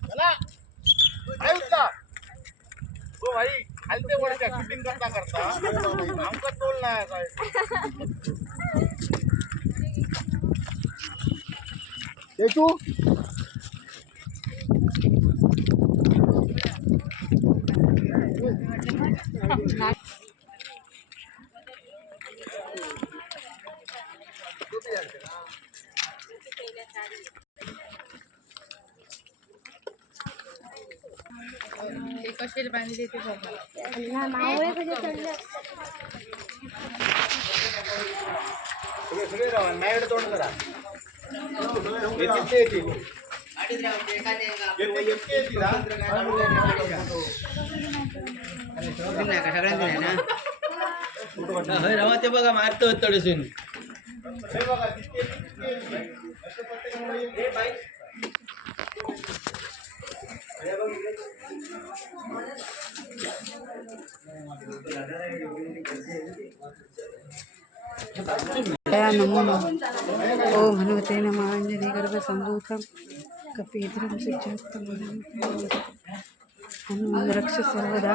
चला आयुष्या ओ भाई हलते वरच्या शूटिंग करता करता आमका टोल नाही काय ते तू कशी बांधली ते बघा सगळे राहा नाही तोंड करा येते येते रवा ते बघा मारतो तडसून नमो ओम हनुमते नमः अंजनी गर्भ संभूतम कपीन्द्रम सिद्धार्थम हनुमं रक्ष सर्वदा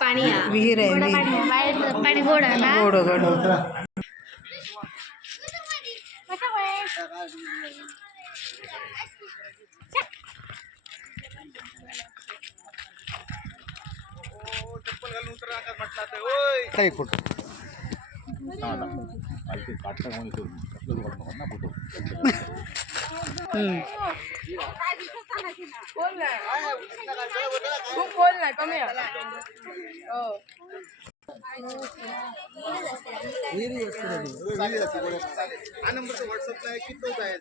पाणी विहीर आहे पाणी गोड आहे ना गोड गोड चप्पल घालून उतर नका म्हटलं तर ओय काही फोटो ते काढता म्हणून तो ना फोटो बोल नाही कमी हा नंबर तो व्हॉट्सअपला आहे की तोच आहे